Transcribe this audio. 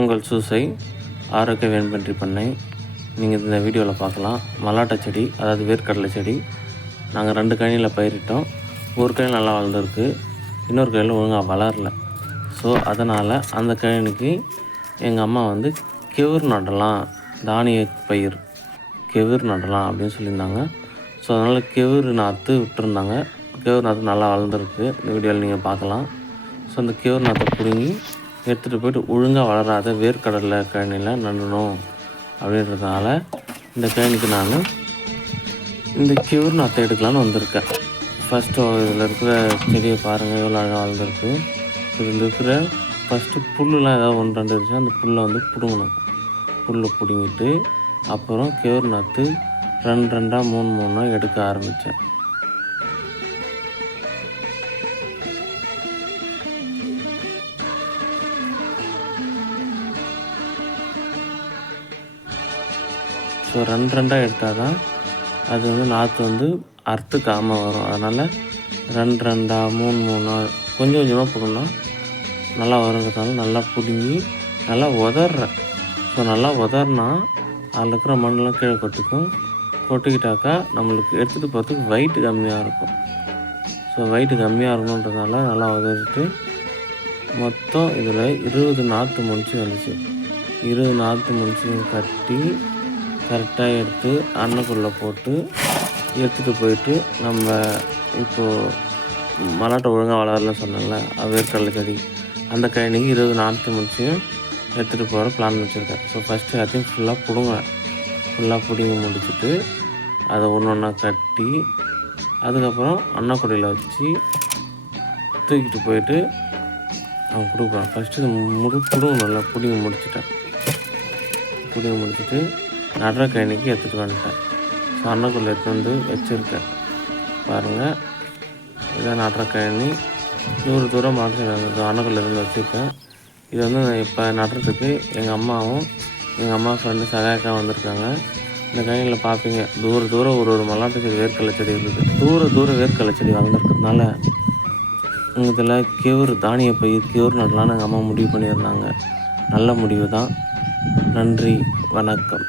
உங்கள் சூசை ஆரோக்கிய வேண்பன்றி பண்ணை. நீங்கள் இந்த வீடியோவில் பார்க்கலாம். மல்லாட்டை செடி, அதாவது வேர்க்கடலை செடி. நாங்கள் 2 கழனியில் பயிரிட்டோம். ஒரு கழனி நல்லா வளர்ந்துருக்கு, இன்னொரு கழனியில் ஒழுங்காக வளரல. ஸோ அதனால் அந்த கழனிக்கு எங்கள் அம்மா கெவுரு நடலாம், தானிய பயிர் கெவுரு நடலாம் அப்படின்னு சொல்லியிருந்தாங்க. ஸோ அதனால் கெவுரு நாற்று விட்டுருந்தாங்க. கெவுரு நாற்று நல்லா வளர்ந்துருக்கு, இந்த வீடியோவில் நீங்கள் பார்க்கலாம். ஸோ அந்த கெவுரு நாற்றை பிடுங்கி எடுத்துகிட்டு போய்ட்டு ஒழுங்காக வளராத வேர்க்கடலை கழனியில் நடணும் அப்படின்றதுனால இந்த கழனிக்கு நான் இந்த கெவுரு நாற்றை எடுக்கலான்னு வந்திருக்கேன். ஃபஸ்ட்டு இதில் இருக்கிற செடியை பாருங்கள், எவ்வளோ அழகாக வளர்ந்துருக்கு. இதில் இருக்கிற ஃபஸ்ட்டு புல்லுலாம் ஏதாவது 1-2 இருந்துச்சு, அந்த புல்லை பிடுங்கணும். புல்லை பிடுங்கிட்டு அப்புறம் கெவுரு நாற்று 2-2 3-3 எடுக்க ஆரம்பித்தேன். ஸோ 2-2 எடுத்தால் தான் அது நாற்று அறுத்துக்காமல் வரும். அதனால் 2-2 3-3 கொஞ்சம் கொஞ்சமாக பிடுங்கினா நல்லா வருங்கிறதுனால நல்லா பிடுங்கி நல்லா உதறேன். ஸோ நல்லா உதறினா அதில் இருக்கிற மண்ணெலாம் கீழே கொட்டிக்கிட்டாக்கா நம்மளுக்கு எடுத்துகிட்டு போகிறதுக்கு வெயிட்டு கம்மியாக இருக்கும். ஸோ வெயிட்டு கம்மியாக இருக்கணுன்றதுனால நல்லா உதறிட்டு மொத்தம் இதில் 20 நாற்று முடிச்சு வந்துச்சு. 20 நாற்று முடிச்சு கட்டி கரெக்டாக எடுத்து அன்னைக்குள்ளே போட்டு எடுத்துகிட்டு போயிட்டு நம்ம இப்போது மல்லாட்டை ஒழுங்காக வளரலன்னு சொன்னேன்ல, வேர்க்கடலை செடி, அந்த கழனிக்கு 20 நாற்று முடிச்சு எடுத்துகிட்டு போகிற பிளான் வச்சுருக்கேன். ஸோ ஃபஸ்ட்டு எல்லாத்தையும் ஃபுல்லாக பிடுங்கி முடிச்சுட்டு அதை ஒன்றா கட்டி அதுக்கப்புறம் அன்னக்குடையில் வச்சு தூக்கிட்டு போயிட்டு அவங்க கொடுக்குறேன். ஃபஸ்ட்டு இது பிடுங்கணும்ல, பிடுங்கி முடிச்சுட்டு நடுற கழனிக்கு எடுத்துகிட்டு வந்துட்டேன். ஸோ அன்னக்குள்ளே எடுத்து வச்சுருக்கேன் பாருங்கள். இதான் நடுற கழனி, தூரம் மாற்றி அன்னக்குள்ளே இருந்து வச்சுருக்கேன். இது இப்போ நடுறதுக்கு எங்கள் அம்மாவும் எங்கள் அம்மா ஃப்ரெண்டு சகாயக்கா வந்திருக்காங்க. இந்த கழனியில் பார்ப்பீங்க, தூரம் ஒரு மல்லாட்டை செடி, வேர்க்கடலை செடி இருக்குது. தூரம் வேர்க்கடலை செடி வளர்ந்துருக்கிறதுனால இதில் கெவுரு தானிய பயிர் கெவுரு நடலான்னு எங்கள் அம்மா முடிவு பண்ணியிருந்தாங்க. நல்ல முடிவு தான். நன்றி, வணக்கம்.